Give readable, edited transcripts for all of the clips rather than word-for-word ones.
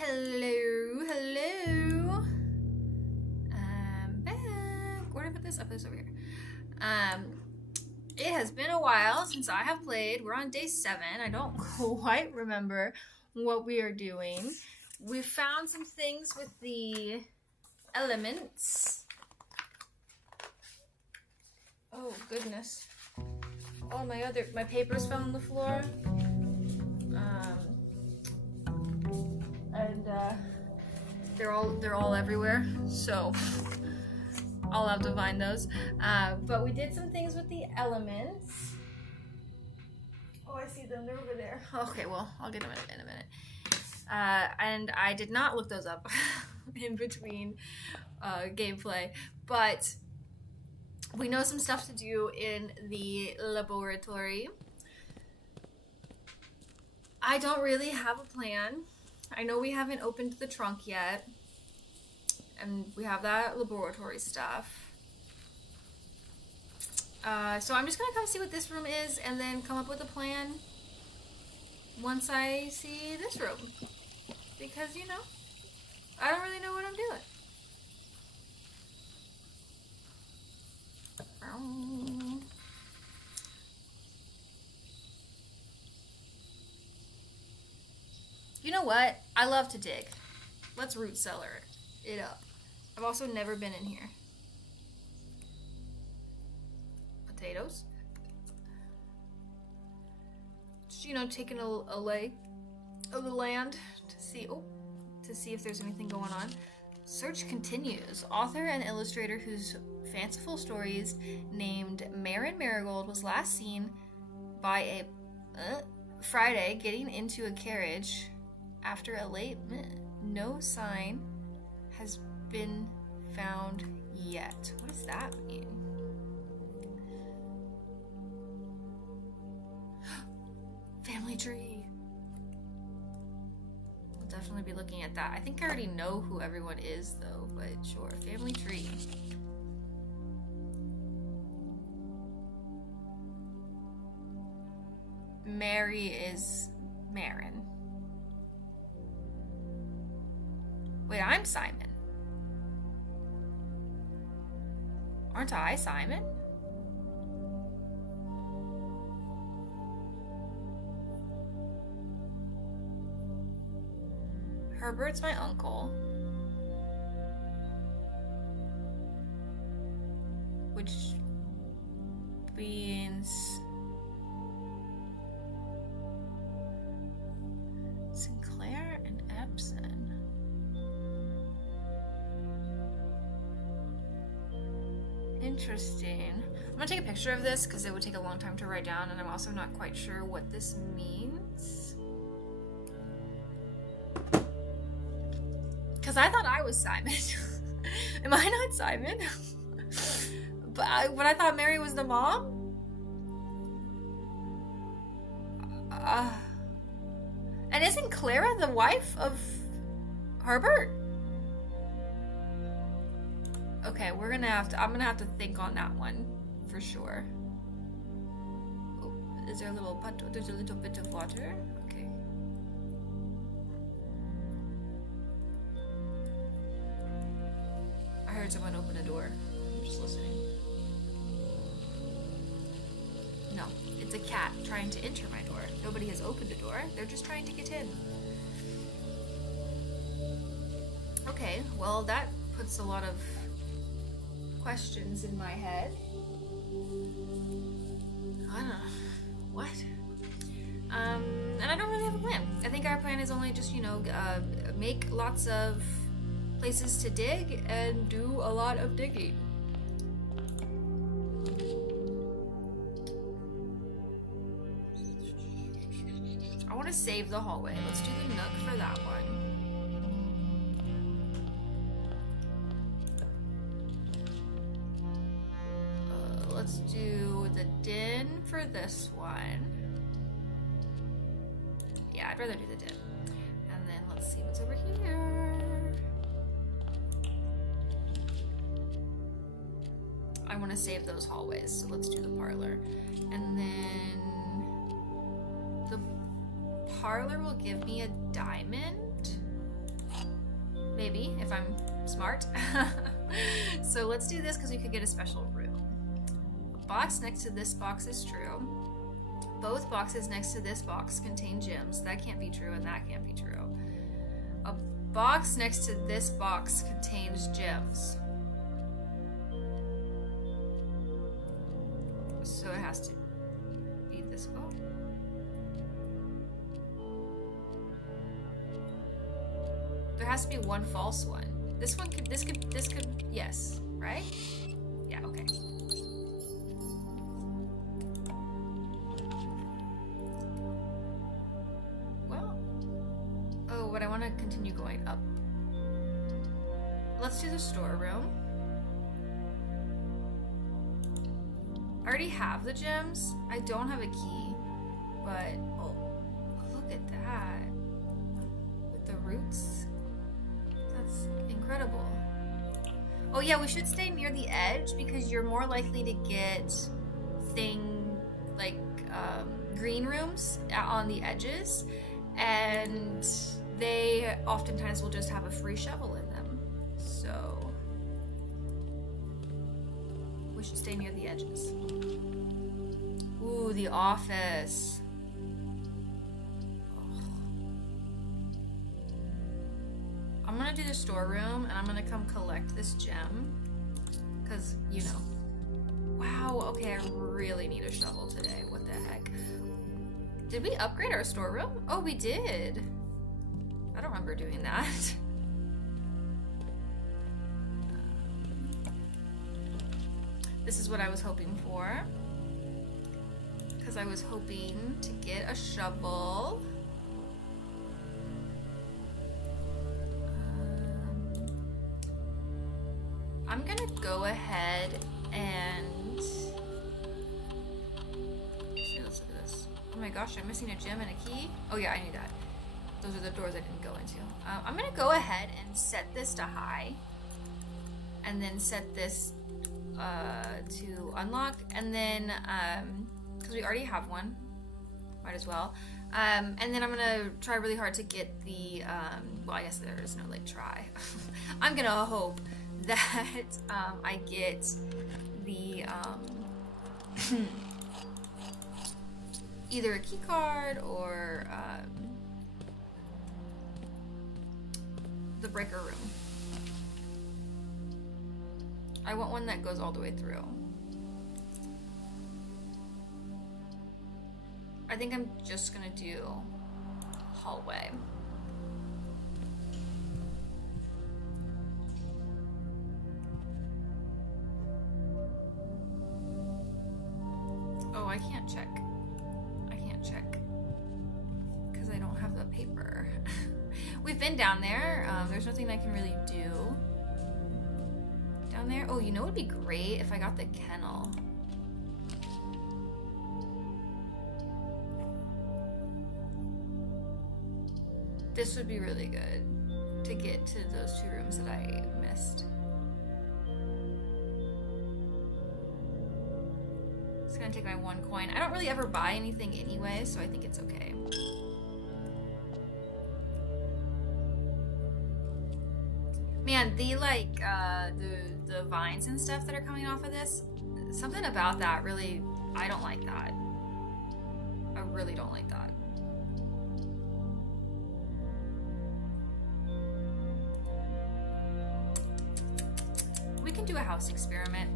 Hello, hello. I'm back. Where did I put this? I put this over here. It has been a while since I have played. We're on day 7. I don't quite remember what we are doing. We found some things with the elements. Oh goodness. All my papers fell on the floor. They're all everywhere, so I'll have to find those. But we did some things with the elements. Oh, I see them. They're over there. Okay, well, I'll get them in a minute. And I did not look those up in between gameplay, but we know some stuff to do in the laboratory. I don't really have a plan. I know we haven't opened the trunk yet, and we have that laboratory stuff. So I'm just gonna come see what this room is and then come up with a plan once I see this room. Because, you know, I don't really know what I'm doing. You know what? I love to dig. Let's root cellar it up. I've also never been in here. Potatoes. Just, you know, taking a lay of the land to see if there's anything going on. Search continues. Author and illustrator whose fanciful stories named Marin Marigold was last seen by a Friday getting into a carriage after a late no sign has been found yet. What does that mean? Family tree. We'll definitely be looking at that. I think I already know who everyone is though, but sure. Family tree. Mary is Marin. Wait, I'm Simon. Aren't I Simon? Herbert's my uncle. Which means Sinclair and Epson. Interesting. I'm gonna take a picture of this because it would take a long time to write down, and I'm also not quite sure what this means. Because I thought I was Simon. Am I not Simon? But I thought Mary was the mom? And isn't Clara the wife of Herbert? Okay, I'm gonna have to think on that one for sure. Oh, is there a little there's a little bit of water? Okay. I heard someone open a door. I'm just listening. No, it's a cat trying to enter my door. Nobody has opened a door. They're just trying to get in. Okay, well that puts a lot of questions in my head. I don't know. What? And I don't really have a plan. I think our plan is only just, you know, make lots of places to dig and do a lot of digging. I want to save the hallway. Let's do the nook for that one. Let's do the den for this one. Yeah, I'd rather do the den. And then let's see what's over here. I want to save those hallways, so let's do the parlor. And then the parlor will give me a diamond. Maybe, if I'm smart. So let's do this because we could get a special room. A box next to this box is true. Both boxes next to this box contain gems. That can't be true and that can't be true. A box next to this box contains gems. So it has to be this. Oh. There has to be one false one. This could, yes, right? Yeah, okay. Well, oh, but I want to continue going up. Let's do the storeroom. I already have the gems. I don't have a key, but oh, look at that. With the roots. That's incredible. Oh yeah, we should stay near the edge because you're more likely to get green rooms on the edges, and they oftentimes will just have a free shovel in them. So we should stay near the edges. Ooh, the office. I'm gonna do the storeroom and I'm gonna come collect this gem because, you know. Wow, okay, I really need a shovel today. What the heck? Did we upgrade our storeroom? Oh, we did. I don't remember doing that. This is what I was hoping for. Because I was hoping to get a shovel. I'm gonna go ahead and see, let's look at this. Oh my gosh, I'm missing a gem and a key. Oh yeah, I knew that. Those are the doors I didn't go into. I'm gonna go ahead and set this to high, and then set this to unlock, and then because we already have one, might as well. And then I'm gonna try really hard to get the well, I guess there is no like try. I'm gonna hope that I get the either a key card or the breaker room. I want one that goes all the way through. I think I'm just gonna do hallway. Oh, I can't check. I can't check because I don't have the paper. We've been down there. There's nothing I can really do down there. Oh, you know what would be great if I got the kennel. This would be really good to get to those 2 rooms that I missed. It's gonna take my 1 coin. I don't really ever buy anything anyway, so I think it's okay. Man, the the vines and stuff that are coming off of this, something about that really, I don't like that. I really don't like that. We can do a house experiment.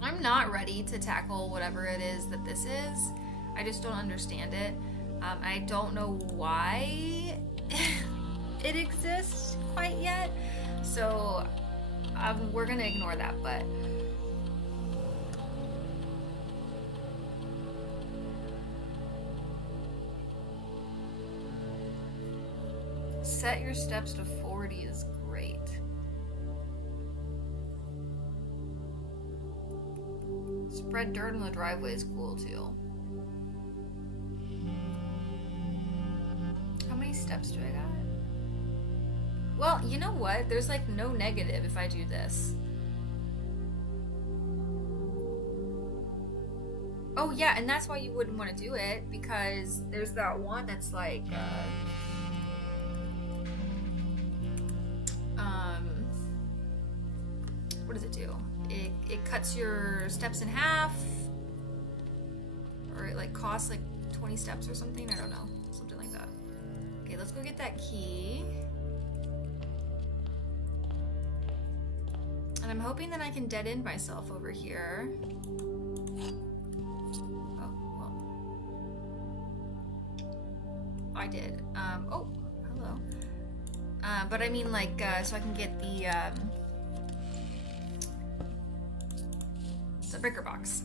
I'm not ready to tackle whatever it is that this is. I just don't understand it. I don't know why it exists quite yet. So we're gonna ignore that, but set your steps to 40 is great. Spread dirt in the driveway is cool too. How many steps do I got? Well, you know what? There's like no negative if I do this. Oh yeah, and that's why you wouldn't want to do it, because there's that one that's like cuts your steps in half, or it like costs like 20 steps or something. I don't know, something like that. Okay, let's go get that key. And I'm hoping that I can dead end myself over here. Oh, well. I did. Oh, hello. But I mean like, so I can get the breaker box.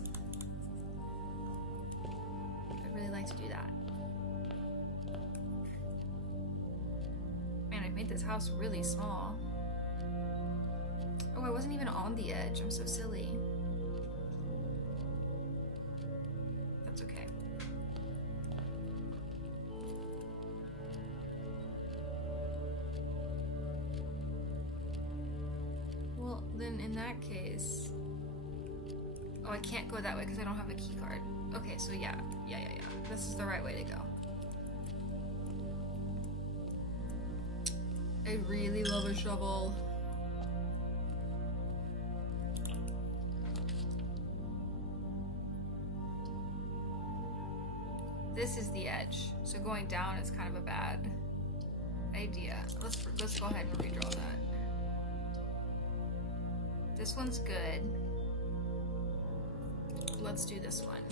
I'd really like to do that. Man, I've made this house really small. Oh, I wasn't even on the edge. I'm so silly. That's okay. Well, then in that case... Oh, I can't go that way because I don't have a key card. Okay, so yeah. This is the right way to go. I really love a shovel. This is the edge, so going down is kind of a bad idea. Let's go ahead and redraw that. This one's good. Let's do this one.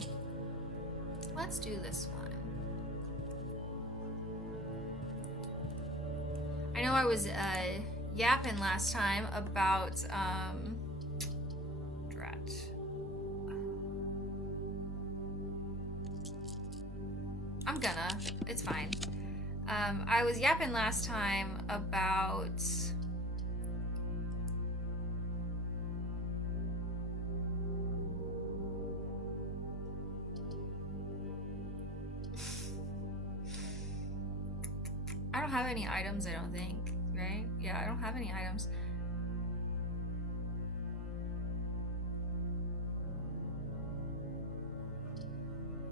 Let's do this one. I know I was yapping last time about drat. I'm gonna. It's fine. I was yapping last time about I don't have any items, I don't think, right? Yeah, I don't have any items.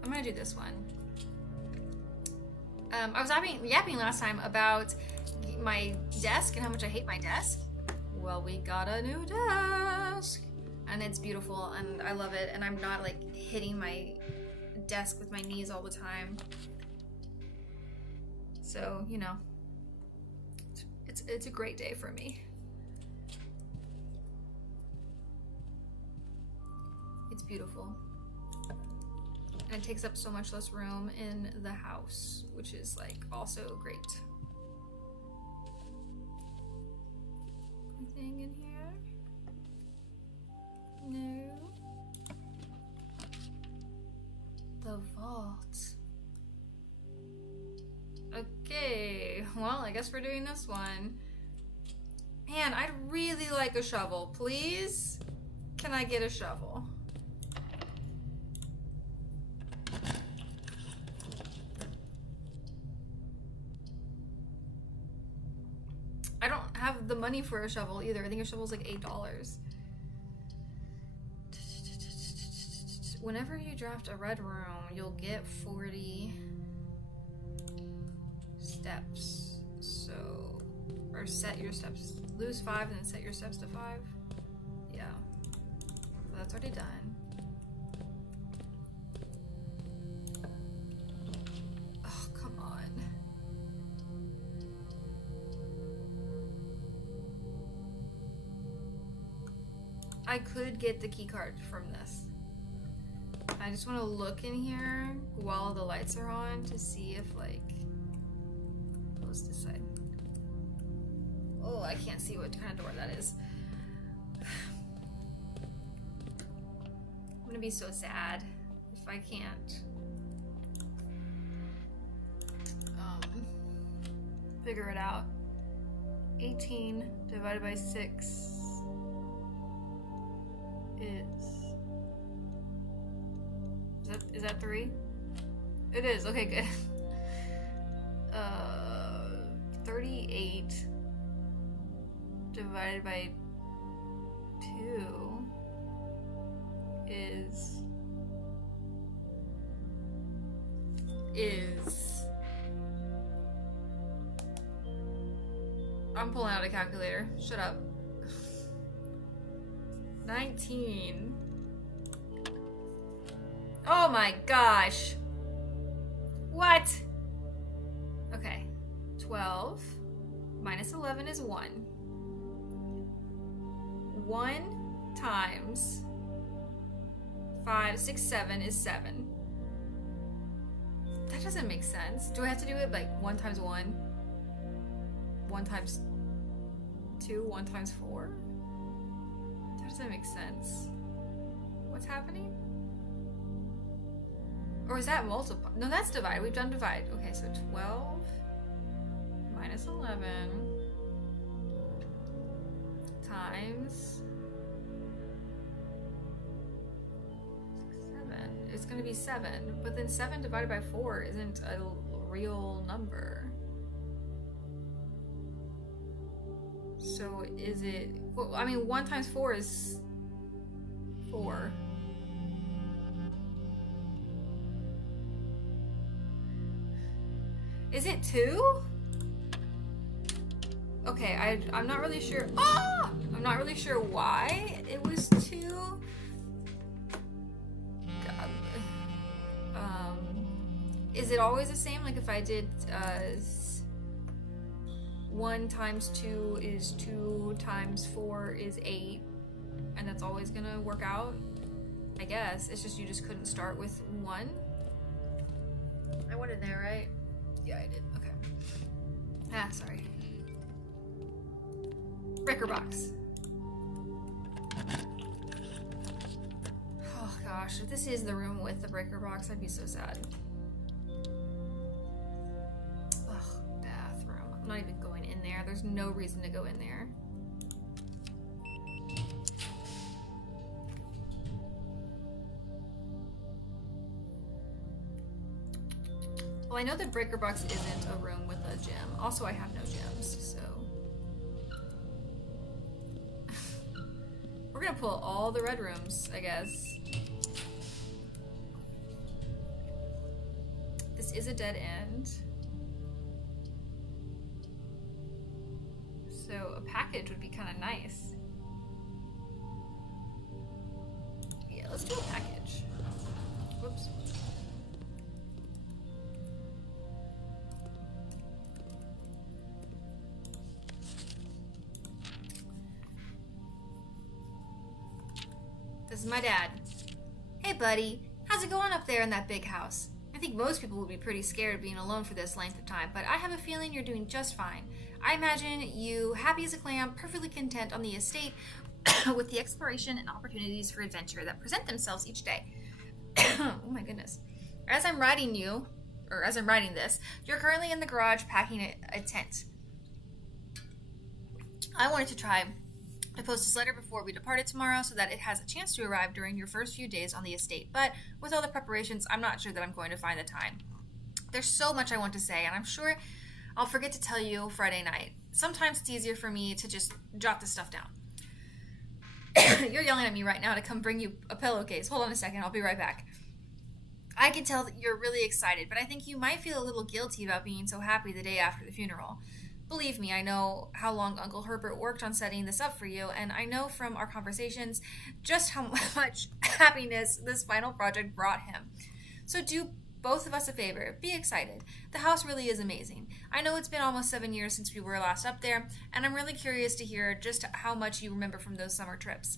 I'm gonna do this one. I was yapping last time about my desk and how much I hate my desk. Well, we got a new desk and it's beautiful and I love it, and I'm not like hitting my desk with my knees all the time. So, you know, it's a great day for me. It's beautiful. And it takes up so much less room in the house, which is like also great. Anything in here? No. The vault. Okay, well, I guess we're doing this one. Man, I'd really like a shovel. Please? Can I get a shovel? I don't have the money for a shovel either. I think a shovel's like $8. Whenever you draft a red room, you'll get 40 steps. So, or set your steps. Lose 5 and then set your steps to 5. Yeah. Well, that's already done. Oh, come on. I could get the key card from this. I just want to look in here while the lights are on to see if, like, what's this side? Oh, I can't see what kind of door that is. I'm gonna be so sad if I can't figure it out. 18 divided by 6 is that 3? It is. Okay, good. 38 divided by 2 is I'm pulling out a calculator. Shut up. 19. Oh my gosh. What? Okay. 12 minus 11 is 1. 1 times 5, 6, 7 is 7. That doesn't make sense. Do I have to do it like 1 times 1? 1 times 2? 1 times 4? That doesn't make sense. What's happening? Or is that multiply? No, that's divide. We've done divide. Okay, so 12 minus 11 times 7. It's going to be 7. But then 7 divided by 4 isn't a real number. So is it... Well, I mean, 1 times 4 is 4. Is it 2? Okay, I'm not really sure. Ah! I'm not really sure why it was 2. Is it always the same? Like if I did 1 times 2 is 2 times 4 is 8, and that's always gonna work out? I guess. It's just you just couldn't start with 1. I went in there, right? Yeah, I did. Okay. Ah, sorry. Breaker box. Oh gosh, if this is the room with the breaker box, I'd be so sad. Ugh, bathroom. I'm not even going in there. There's no reason to go in there. Well, I know the breaker box isn't a room with a gym. Also, I have no gyms, so... We're gonna pull all the red rooms, I guess. This is a dead end. So a package would be kind of nice. Yeah, let's do a package. Whoops. This is my dad. Hey buddy, how's it going up there in that big house? I think most people would be pretty scared of being alone for this length of time, but I have a feeling you're doing just fine. I imagine you happy as a clam, perfectly content on the estate with the exploration and opportunities for adventure that present themselves each day. Oh my goodness. As I'm writing this, you're currently in the garage packing a tent. I wanted to try to post this letter before we departed tomorrow so that it has a chance to arrive during your first few days on the estate, but with all the preparations, I'm not sure that I'm going to find the time. There's so much I want to say, and I'm sure I'll forget to tell you Friday night. Sometimes it's easier for me to just jot this stuff down. You're yelling at me right now to come bring you a pillowcase. Hold on a second, I'll be right back. I can tell that you're really excited, but I think you might feel a little guilty about being so happy the day after the funeral. Believe me, I know how long Uncle Herbert worked on setting this up for you, and I know from our conversations just how much happiness this final project brought him. So do both of us a favor. Be excited. The house really is amazing. I know it's been almost 7 years since we were last up there, and I'm really curious to hear just how much you remember from those summer trips.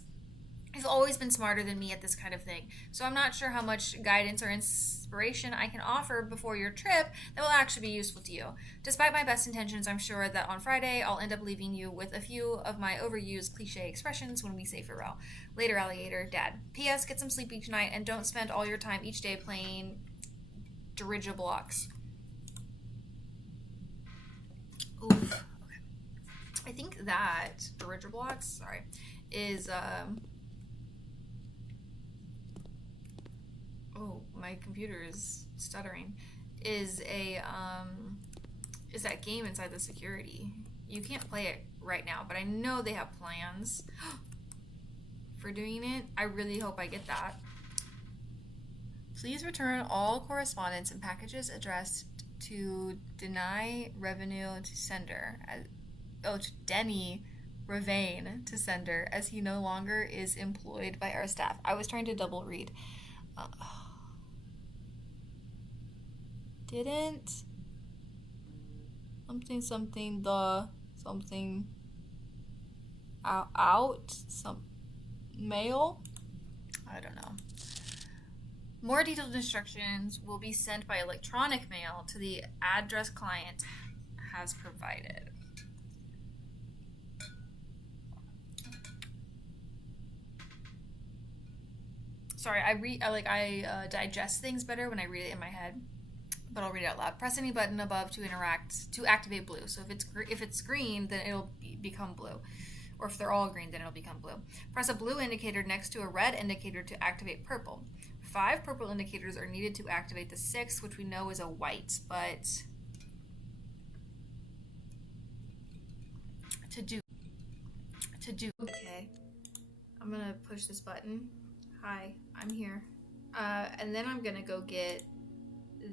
You've always been smarter than me at this kind of thing, so I'm not sure how much guidance or inspiration I can offer before your trip that will actually be useful to you. Despite my best intentions, I'm sure that on Friday I'll end up leaving you with a few of my overused cliche expressions when we say farewell. Later, alligator, Dad. P.S. Get some sleep each night and don't spend all your time each day playing dirigible blocks. Oof. Okay. I think that dirigible blocks, sorry, is oh, my computer is stuttering, is that game inside the security. You can't play it right now, but I know they have plans for doing it. I really hope I get that. Please return all correspondence and packages addressed to deny revenue to sender. To Denny Ravane to sender as he no longer is employed by our staff. I was trying to double read. Uh, didn't something the something out some mail? I don't know. More detailed instructions will be sent by electronic mail to the address client has provided. Sorry, I digest things better when I read it in my head, but I'll read it out loud. Press any button above to activate blue. So if it's green, then it'll become blue. Or if they're all green, then it'll become blue. Press a blue indicator next to a red indicator to activate purple. 5 purple indicators are needed to activate the 6th, which we know is a white, but to do. Okay, I'm gonna push this button. Hi, I'm here. And then I'm gonna go get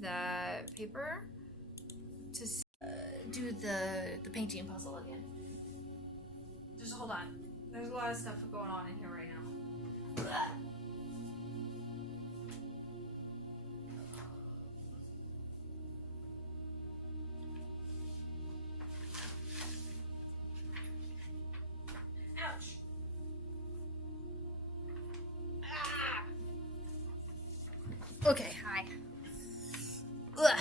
that paper to do the painting puzzle again. Just hold on. There's a lot of stuff going on in here right now. Ouch. Ah. Okay, hi. Ugh.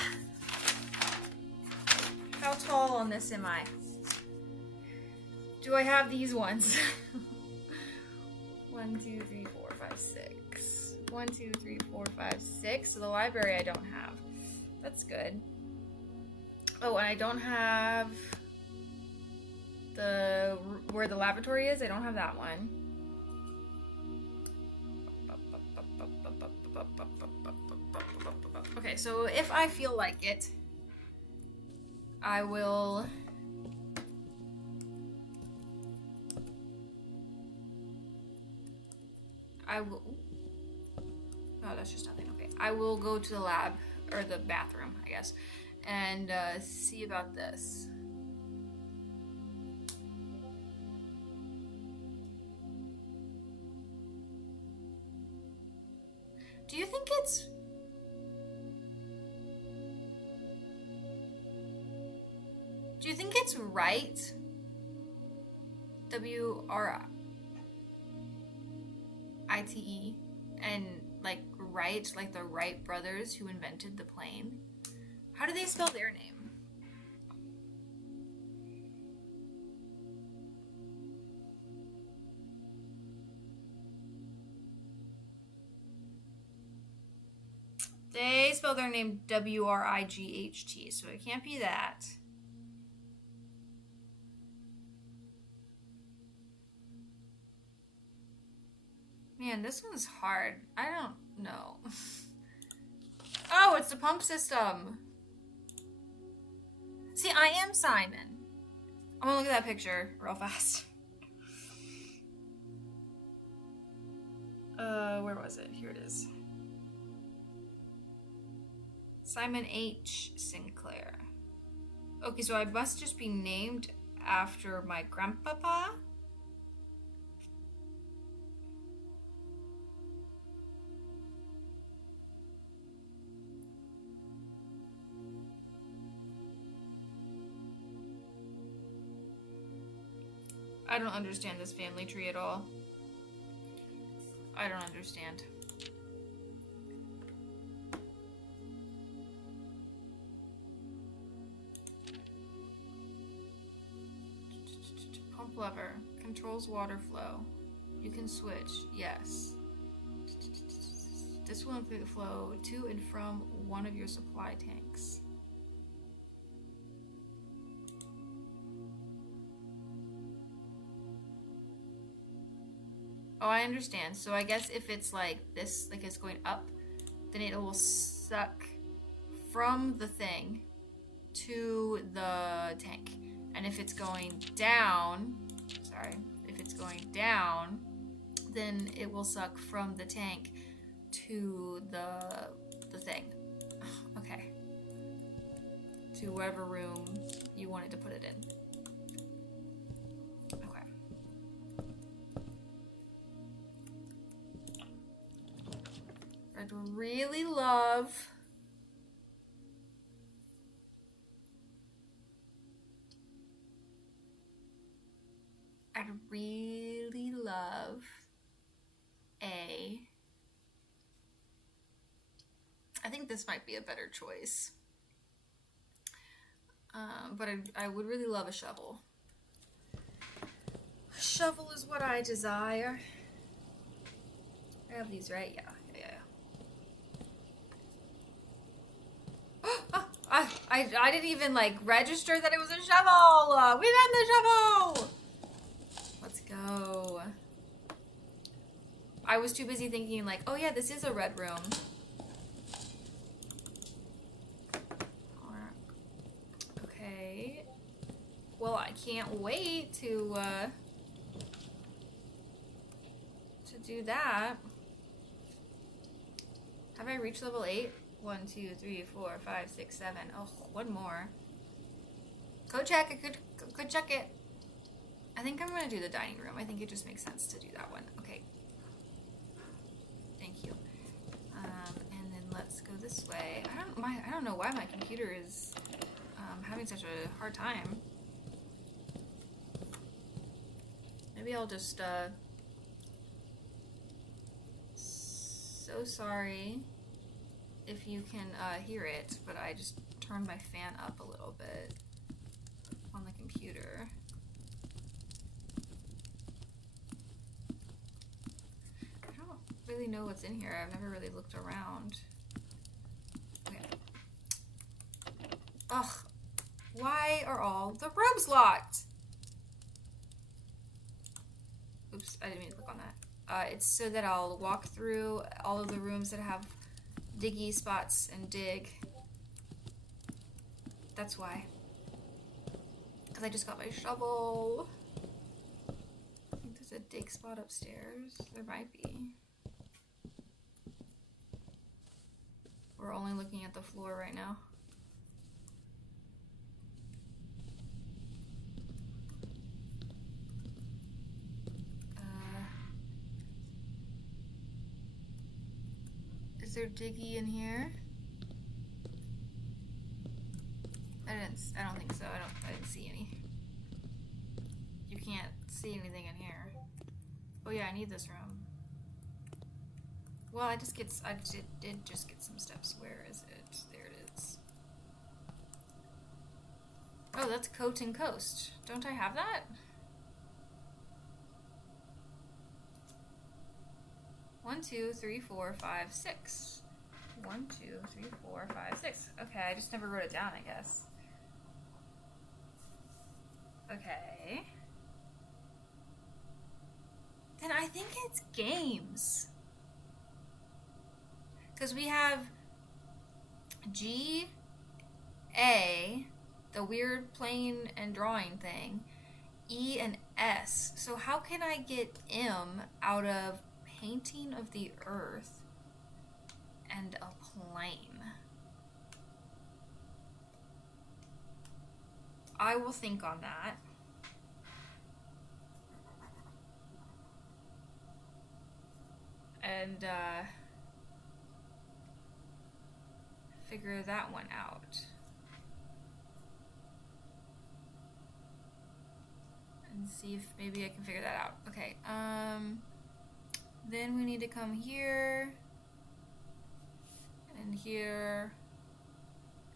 How tall on this am I? Do I have these ones? 1, 2, 3, 4, 5, 6. 1, 2, 3, 4, 5, 6. So the library I don't have. That's good. Oh, and I don't have where the lavatory is. I don't have that one. Okay, so if I feel like it, I will. Oh, that's just nothing. Okay. I will go to the lab, or the bathroom, I guess, and see about this. Do you think it's... Do you think it's right? WRITE and like Wright, like the Wright brothers who invented the plane. How do they spell their name? They spell their name WRIGHT, so it can't be that. Man, this one's hard. I don't know. Oh, it's the pump system. See, I am Simon. I'm gonna look at that picture real fast. Where was it? Here it is. Simon H. Sinclair. Okay, so I must just be named after my grandpapa. I don't understand this family tree at all. I don't understand. Pump lever. Controls water flow. You can switch. Yes. This will include flow to and from one of your supply tanks. Oh, I understand. So I guess if it's like this, like it's going up, then it will suck from the thing to the tank. And if it's going down, if it's going down, then it will suck from the tank to the thing. Okay. To whatever room you wanted to put it in. Okay. I'd really love... I'd really love a... I think this might be a better choice. But I would really love a shovel. A shovel is what I desire. I have these, right? Yeah. I didn't even like register that it was a shovel. We found the shovel. Let's go. I was too busy thinking like, oh yeah, this is a red room. Okay. Well, I can't wait to do that. Have I reached level 8? 1, 2, 3, 4, 5, 6, 7. Oh, one more. Go check. I could check it. I think I'm gonna do the dining room. I think it just makes sense to do that one. Okay. Thank you. And then let's go this way. I don't know why my computer is having such a hard time. Maybe I'll just so sorry if you can hear it, but I just turned my fan up a little bit on the computer. I don't really know what's in here. I've never really looked around. Okay. Ugh. Why are all the rooms locked? Oops, I didn't mean to click on that. It's so that I'll walk through all of the rooms that have diggy spots and dig. That's why. Because I just got my shovel. I think there's a dig spot upstairs. There might be. We're only looking at the floor right now. Is there diggy in here? I don't think so. I didn't see any. You can't see anything in here. Oh yeah, I need this room. Well, I did just get some steps. Where is it? There it is. Oh, that's Coat and Coast. Don't I have that? 1, 2, 3, 4, 5, 6. 1, 2, 3, 4, 5, 6. Okay, I just never wrote it down, I guess. Okay. Then I think it's games. Because we have G, A, the weird playing and drawing thing, E and S. So how can I get M out of painting of the earth and a plane? I will think on that. And figure that one out. And see if maybe I can figure that out. Okay, then we need to come here, and here,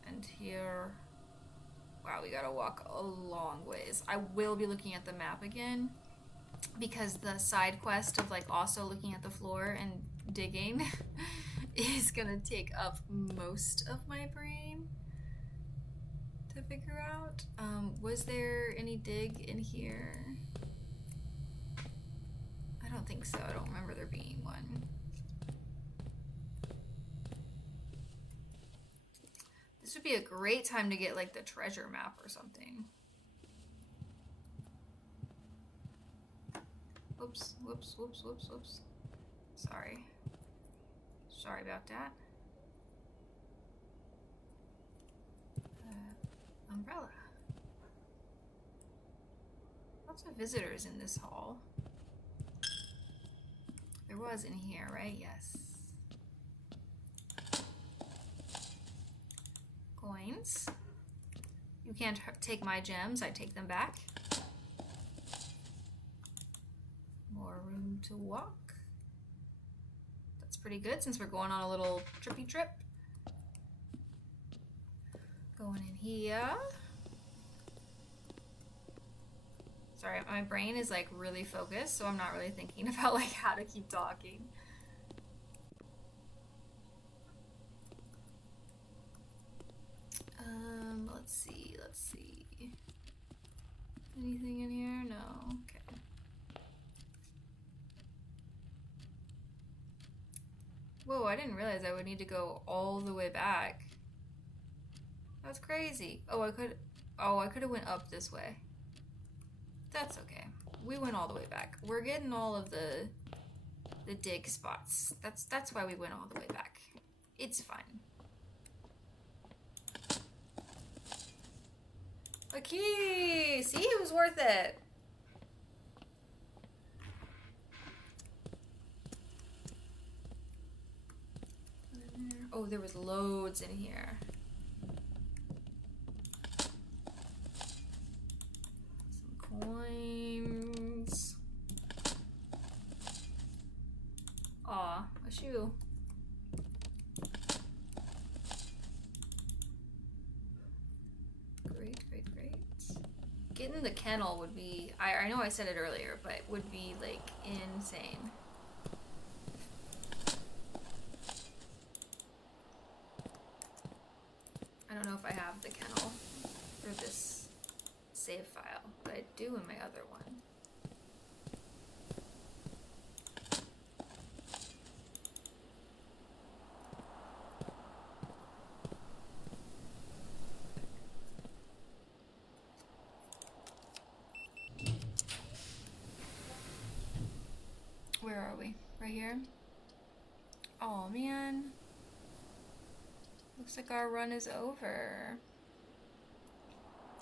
and here. Wow, we gotta walk a long ways. I will be looking at the map again, because the side quest of like also looking at the floor and digging is gonna take up most of my brain to figure out. Was there any dig in here? I don't think so. I don't remember there being one. This would be a great time to get like the treasure map or something. Whoops, whoops, whoops, whoops, whoops. Sorry. Sorry about that. Umbrella. Lots of visitors in this hall. There was in here, right? Yes. coins. You can't take my gems, I take them back. More room to walk. That's pretty good since we're going on a little trippy trip. Going in here. Sorry, my brain is like really focused, so I'm not really thinking about like how to keep talking. Let's see. Anything in here? No, okay. Whoa, I didn't realize I would need to go all the way back. That's crazy. Oh, I could have went up this way. That's okay. We went all the way back. We're getting all of the dig spots. That's why we went all the way back. It's fine. A key! See, it was worth it. Oh, there was loads in here. Some coins. Aw, a shoe. Getting the kennel would be, I know I said it earlier, but would be like insane. I don't know if I have the kennel for this save file, but I do in my other one. Where are we? Right here? Oh man. Looks like our run is over.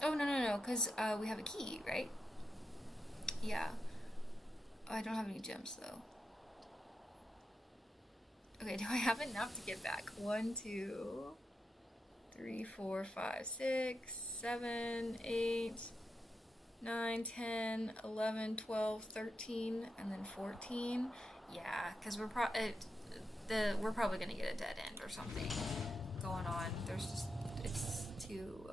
Oh, no, because we have a key, right? Yeah. I don't have any gems though. Okay, do I have enough to get back? 1, 2, 3, 4, 5, 6, 7, 8, 9, 10, 11, 12, 13, and then 14. Yeah, because we're probably gonna get a dead end or something going on. There's just, it's too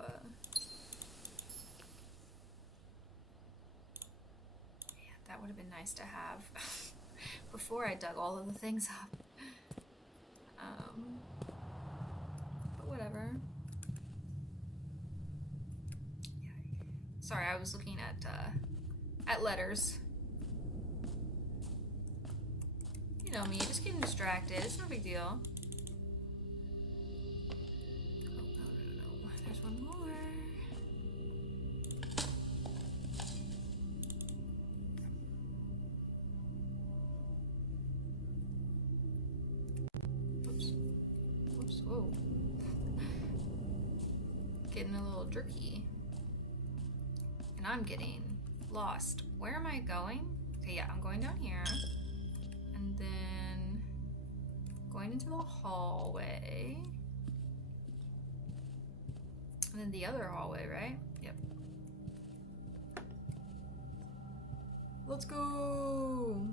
yeah, that would have been nice to have before I dug all of the things up. But whatever. Sorry, I was looking at letters. You know me, just getting distracted. It's no big deal. Oh, no. There's one more. Oops, whoa. Getting a little jerky. And I'm getting lost. Where am I going? Okay, yeah, I'm going down here. And then going into the hallway. And then the other hallway, right? Yep. Let's go!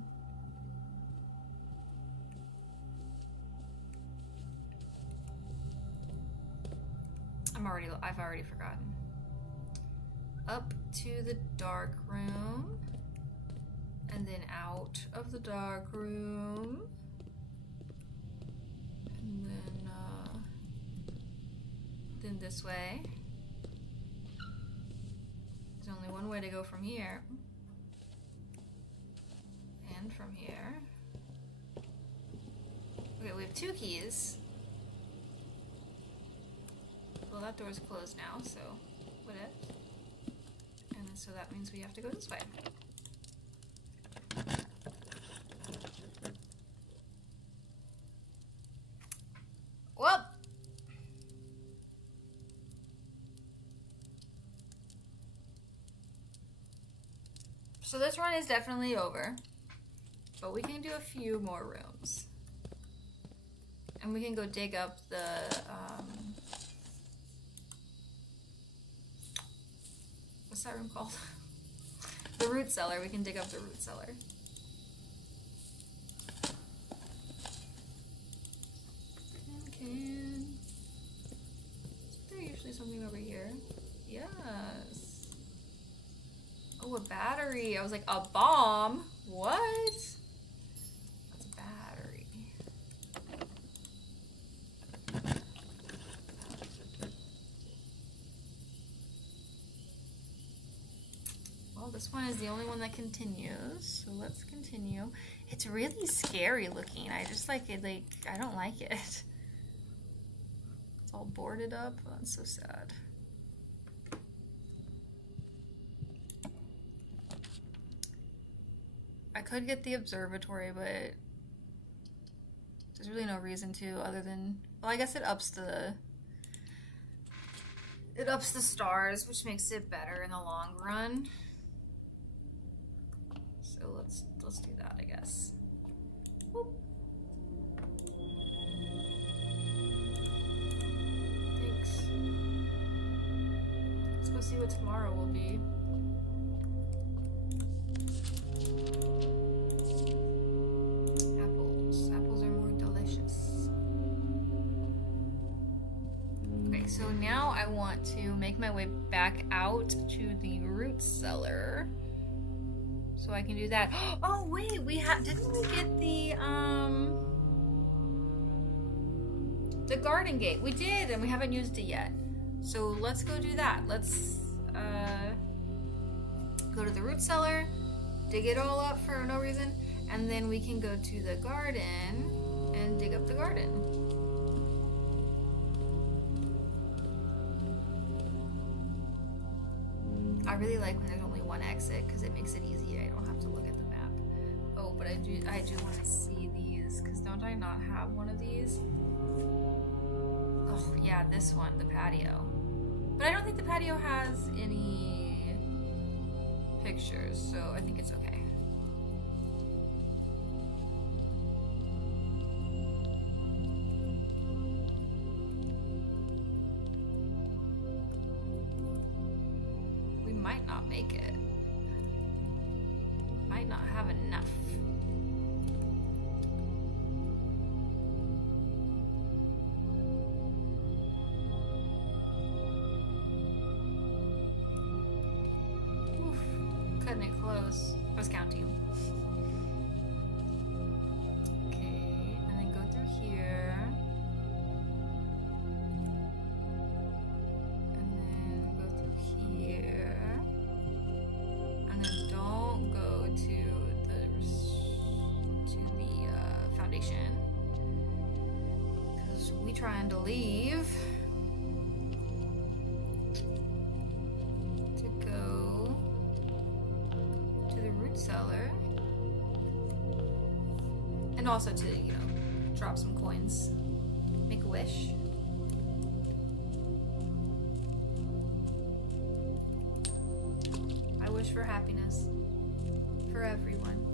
I've already forgotten. Up to the dark room, and then out of the dark room, and then this way. There's only one way to go from here, and from here. Okay, we have 2 keys. Well, that door's closed now, so what if? And so that means we have to go this way. Well, so this run is definitely over, but we can do a few more rooms. And we can go dig up the what's that room called? The root cellar. We can dig up the root cellar. Is there usually something over here? Yes. Oh, a battery. I was like, a bomb? What? That's a battery. Well, this one is the only one that continues, so let's continue. It's really scary looking. I just like it, like, I don't like it. It's all boarded up. Oh, that's so sad. I could get the observatory, but there's really no reason to, other than, well, I guess it ups the stars, which makes it better in the long run. So let's do that, I guess. Whoop. Thanks. Let's go see what tomorrow will be. Apples are more delicious. Okay, so now I want to make my way back out to the root cellar. So I can do that. Oh wait, didn't we get the garden gate? We did, and we haven't used it yet. So let's go do that. Let's go to the root cellar, dig it all up for no reason, and then we can go to the garden and dig up the garden. I really like when there's only one exit because it makes it easy. I don't have to look at the map. Oh, but I do want to see these, because don't I not have one of these? Oh yeah, this one, the patio. But I don't think the patio has any pictures, so I think it's okay. Might not make it. Might not have enough. Oof, cutting it close. I was counting. Okay, and then go through here. Because we trying to leave to go to the root cellar, and also to, you know, drop some coins, make a wish. I wish for happiness for everyone.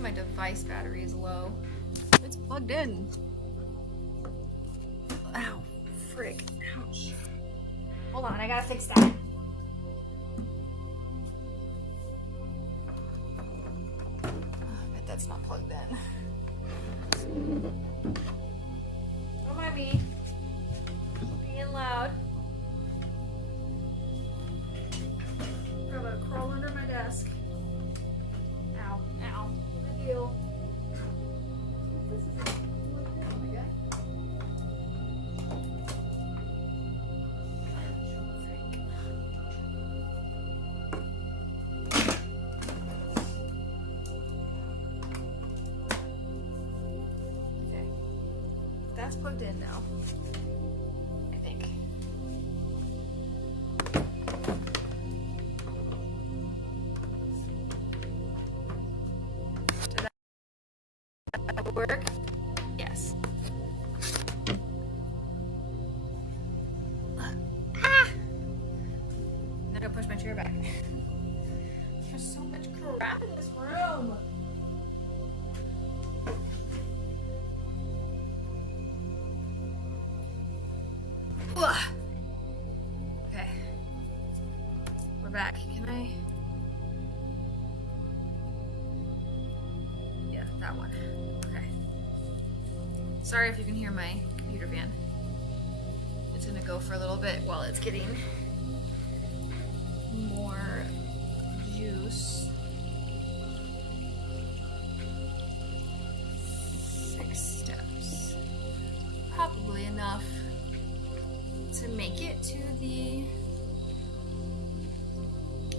My device battery is low. It's plugged in. Ow, frick. Ouch. Hold on, I gotta fix that. I bet that's not plugged in. Don't mind me. Being loud. I'm gonna crawl under my desk. Ow, ow. Deal. This is okay. Okay. That's plugged in now. I think. Work? Yes. Ah! Now I gotta push my chair back. There's so much crap in this room. Ugh. back. Can I? Yeah, that one. Okay. Sorry if you can hear my computer fan. It's gonna go for a little bit while it's getting more juice. 6 steps. Probably enough to make it to the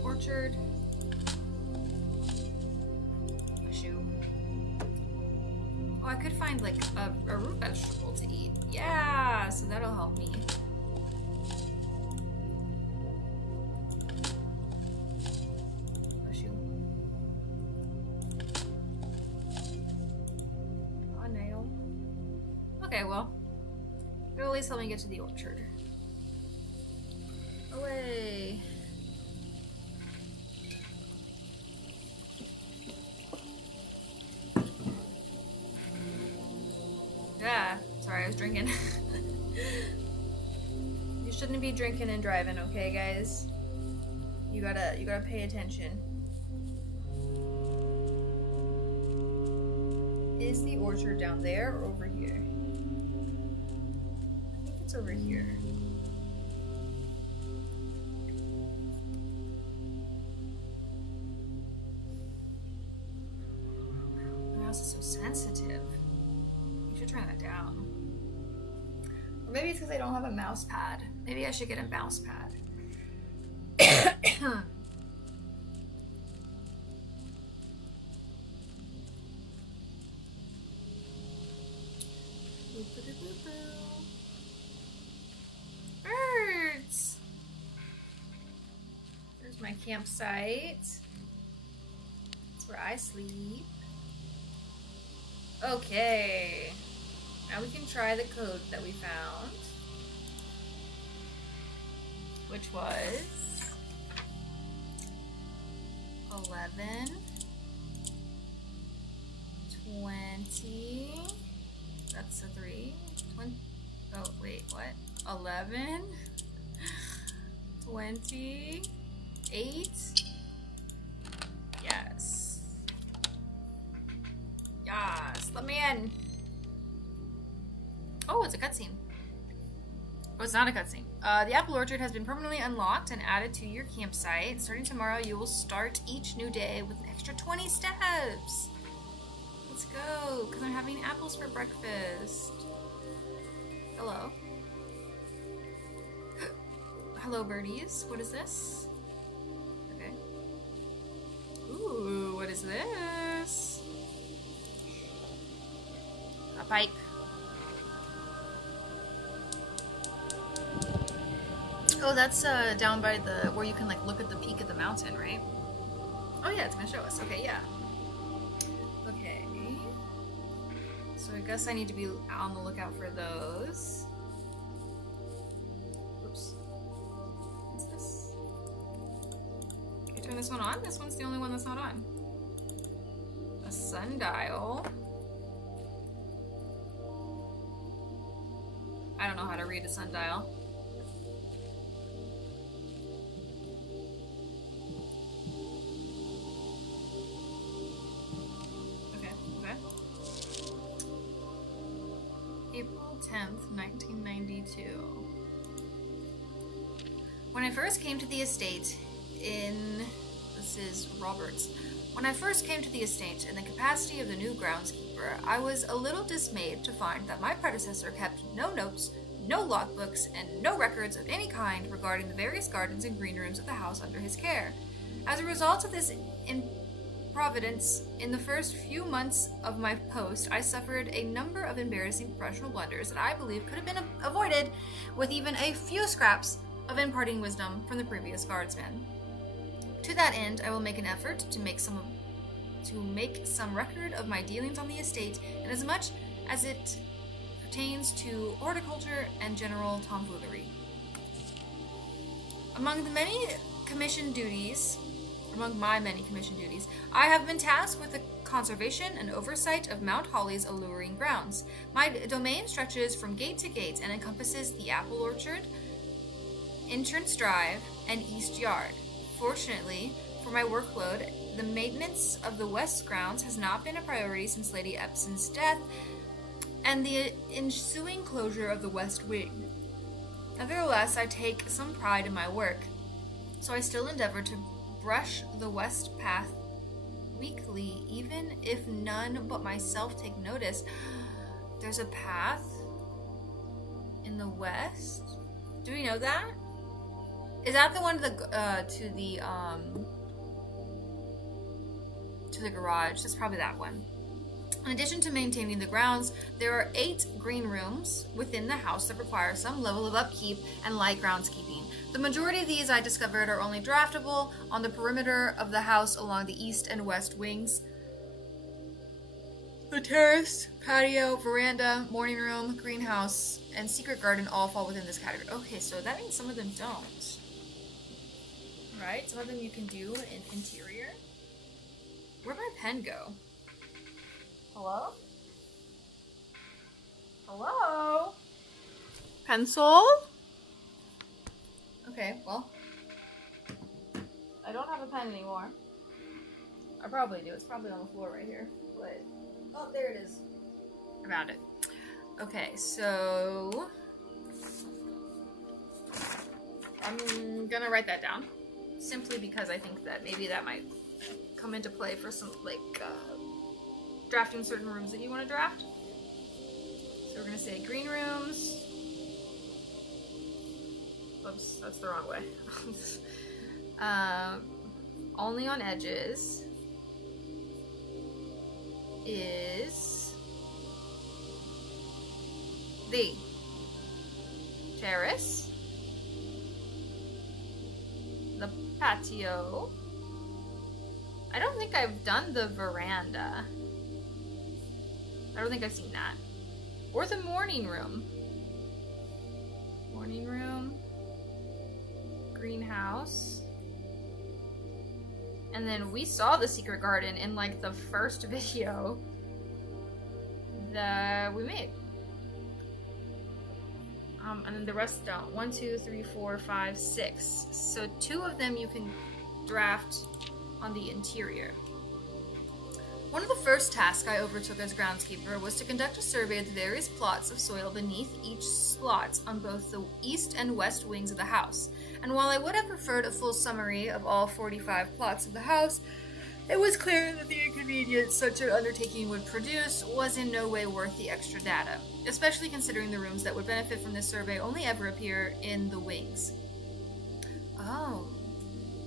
orchard. Shoot. Oh, I could find like a root vegetable to eat. Yeah, so that'll help me. Shoot. Oh, nail. Okay, well, it'll at least help me get to the orchard. Away. Yeah, sorry, I was drinking. You shouldn't be drinking and driving, okay, guys? You gotta pay attention. Is the orchard down there or over here? I think it's over here. My house is so sensitive. You should turn that down. Or maybe it's because I don't have a mouse pad. Maybe I should get a mouse pad. Birds! There's my campsite. That's where I sleep. Okay. Now we can try the code that we found. Which was 11, 20, that's a 3, 20, oh wait, what? 11, 28, yes. Yes, let me in. Oh, it's a cutscene. Oh, it's not a cutscene. The apple orchard has been permanently unlocked and added to your campsite. Starting tomorrow, you will start each new day with an extra 20 steps. Let's go, because I'm having apples for breakfast. Hello. Hello, birdies. What is this? Okay. Ooh, what is this? A pipe. Oh, that's down by the where you can like look at the peak of the mountain, right? Oh yeah, it's gonna show us. Okay, yeah. Okay. So I guess I need to be on the lookout for those. Oops. What's this? Can I turn this one on? This one's the only one that's not on. A sundial. I don't know how to read a sundial. April 10th, 1992. When I first came to the estate this is Roberts. When I first came to the estate in the capacity of the new groundskeeper, I was a little dismayed to find that my predecessor kept no notes, no logbooks, and no records of any kind regarding the various gardens and green rooms of the house under his care. As a result of this improvidence, in the first few months of my post, I suffered a number of embarrassing professional blunders that I believe could have been avoided with even a few scraps of imparting wisdom from the previous guardsman. To that end, I will make an effort to make some record of my dealings on the estate, and as much as it pertains to horticulture and general tomfoolery. Among my many commissioned duties, I have been tasked with the conservation and oversight of Mount Holly's alluring grounds. My domain stretches from gate to gate and encompasses the apple orchard, Entrance Drive, and East Yard. Fortunately, for my workload, the maintenance of the west grounds has not been a priority since Lady Epson's death and the ensuing closure of the west wing. Nevertheless, I take some pride in my work, so I still endeavor to brush the west path weekly, even if none but myself take notice. There's a path in the west? Do we know that? Is that the one to the garage? That's probably that one. In addition to maintaining the grounds, there are 8 green rooms within the house that require some level of upkeep and light groundskeeping. The majority of these, I discovered, are only draftable on the perimeter of the house along the east and west wings. The terrace, patio, veranda, morning room, greenhouse, and secret garden all fall within this category. Okay, so that means some of them don't. Right? Some of them you can do in interior. Where'd my pen go? Hello? Hello? Pencil? Okay, well. I don't have a pen anymore. I probably do. It's probably on the floor right here. But, oh, there it is. I found it. Okay, so I'm gonna write that down. Simply because I think that maybe that might come into play for some, like, drafting certain rooms that you want to draft. So we're going to say green rooms. Oops, that's the wrong way. Only on edges is the terrace, the patio. I don't think I've done the veranda. I don't think I've seen that. Or the morning room. Morning room. Greenhouse. And then we saw the secret garden in like the first video that we made. And then the rest don't. 1, 2, 3, 4, 5, 6. So 2 of them you can draft on the interior. One of the first tasks I overtook as groundskeeper was to conduct a survey of the various plots of soil beneath each slot on both the east and west wings of the house. And while I would have preferred a full summary of all 45 plots of the house, it was clear that the inconvenience such an undertaking would produce was in no way worth the extra data, especially considering the rooms that would benefit from this survey only ever appear in the wings. Oh,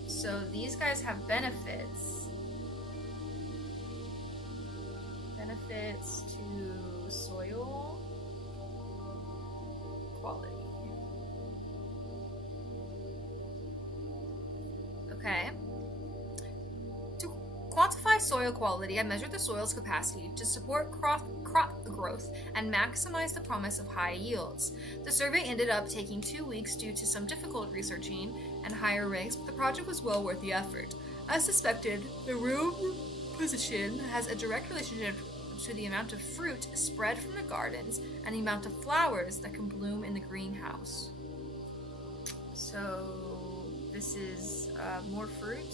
so these guys have benefits. Benefits to soil quality. Okay. To quantify soil quality, I measured the soil's capacity to support crop growth and maximize the promise of high yields. The survey ended up taking 2 weeks due to some difficult researching and higher ranks, but the project was well worth the effort. As suspected, the room position has a direct relationship to the amount of fruit spread from the gardens and the amount of flowers that can bloom in the greenhouse. So this is more fruit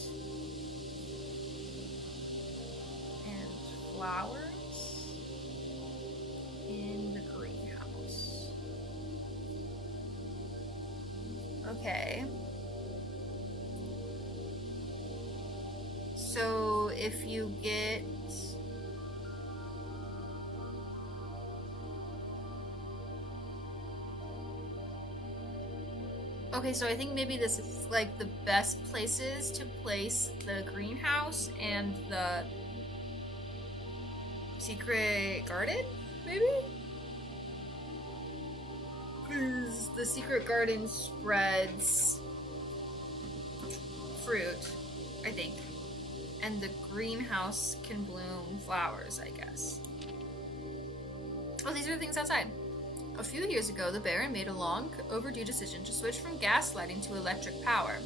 and flowers in the greenhouse. Okay. So if you get okay, so I think maybe this is like the best places to place the greenhouse and the secret garden, maybe? Because the secret garden spreads fruit, I think. And the greenhouse can bloom flowers, I guess. Oh, these are the things outside. A few years ago, the Baron made a long overdue decision to switch from gas lighting to electric power.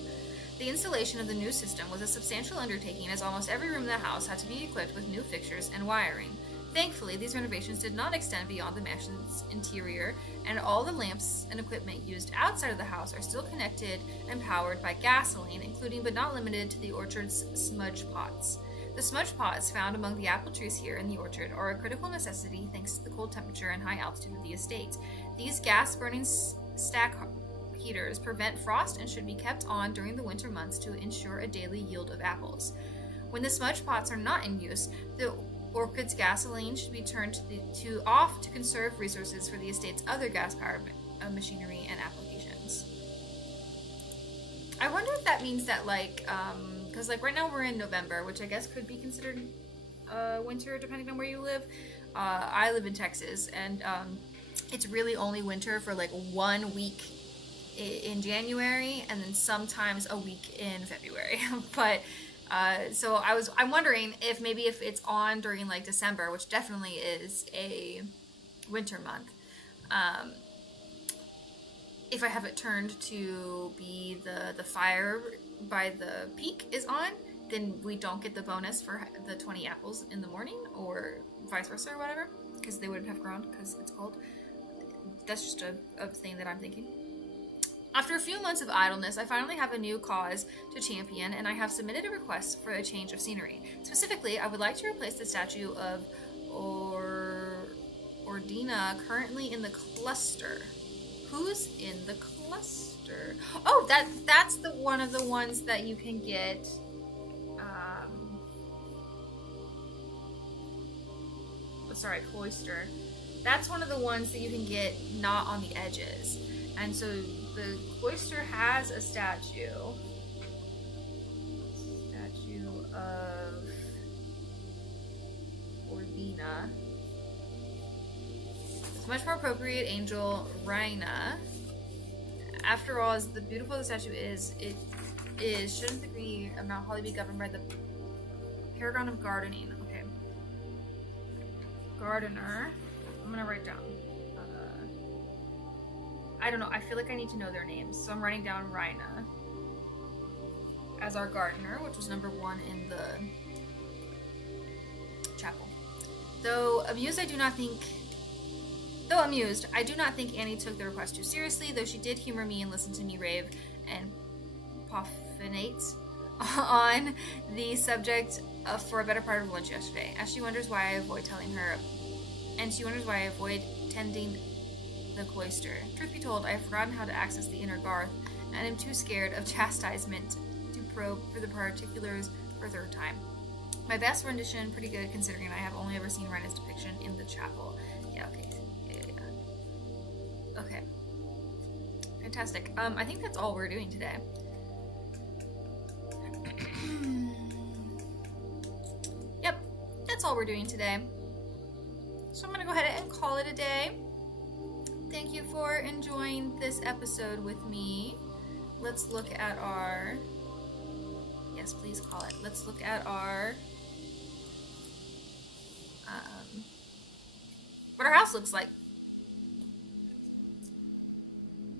The installation of the new system was a substantial undertaking, as almost every room in the house had to be equipped with new fixtures and wiring. Thankfully, these renovations did not extend beyond the mansion's interior, and all the lamps and equipment used outside of the house are still connected and powered by gasoline, including but not limited to the orchard's smudge pots. The smudge pots found among the apple trees here in the orchard are a critical necessity thanks to the cold temperature and high altitude of the estate. These gas-burning stack heaters prevent frost and should be kept on during the winter months to ensure a daily yield of apples. When the smudge pots are not in use, the orchard's gasoline should be turned off to conserve resources for the estate's other gas-powered machinery and applications. I wonder if that means that, like, because like right now we're in November, which I guess could be considered winter depending on where you live. I live in Texas, and it's really only winter for like 1 week in January, and then sometimes a week in February. But so I'm wondering if maybe if it's on during like December, which definitely is a winter month, if I have it turned to be the fire by the peak is on, then we don't get the bonus for the 20 apples in the morning, or vice versa or whatever, because they wouldn't have grown because it's cold. That's just a thing that I'm thinking. After a few months of idleness, I finally have a new cause to champion, and I have submitted a request for a change of scenery. Specifically, I would like to replace the statue of Ordina currently in the cluster. Who's in the cluster? Oh, that's the one of the ones that you can get. Sorry, cloister. That's one of the ones that you can get not on the edges, and so the cloister has a statue of Ordina. It's much more appropriate angel Rhina. After all, as the beautiful the statue is, shouldn't the degree of Mount Holly be governed by the paragon of gardening? Okay. Gardener. I'm gonna write down. I don't know. I feel like I need to know their names, so I'm writing down Rhina as our gardener, which was number 1 in the chapel. Though amused, I do not think Annie took the request too seriously, though she did humor me and listen to me rave and poffinate on the subject for a better part of lunch yesterday, as she wonders why I avoid tending the cloister. Truth be told, I have forgotten how to access the inner Garth, and am too scared of chastisement to probe for the particulars for a third time. My best rendition, pretty good considering I have only ever seen Rhina's depiction in the chapel. Yeah, okay. Yeah. Okay. Fantastic. I think that's all we're doing today. Yep, that's all we're doing today. So I'm gonna go ahead and call it a day. Thank you for enjoying this episode with me. Let's look at our... Yes, please call it. Let's look at our... what our house looks like.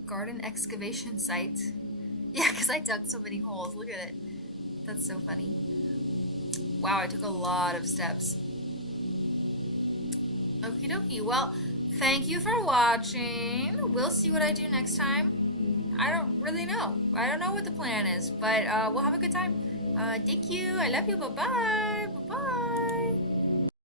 Garden excavation site. Yeah, because I dug so many holes. Look at it. That's so funny. Wow, I took a lot of steps. Okie dokie. Well, thank you for watching. We'll see what I do next time. I don't really know. I don't know what the plan is, but we'll have a good time. Thank you. I love you. Bye-bye. Bye-bye.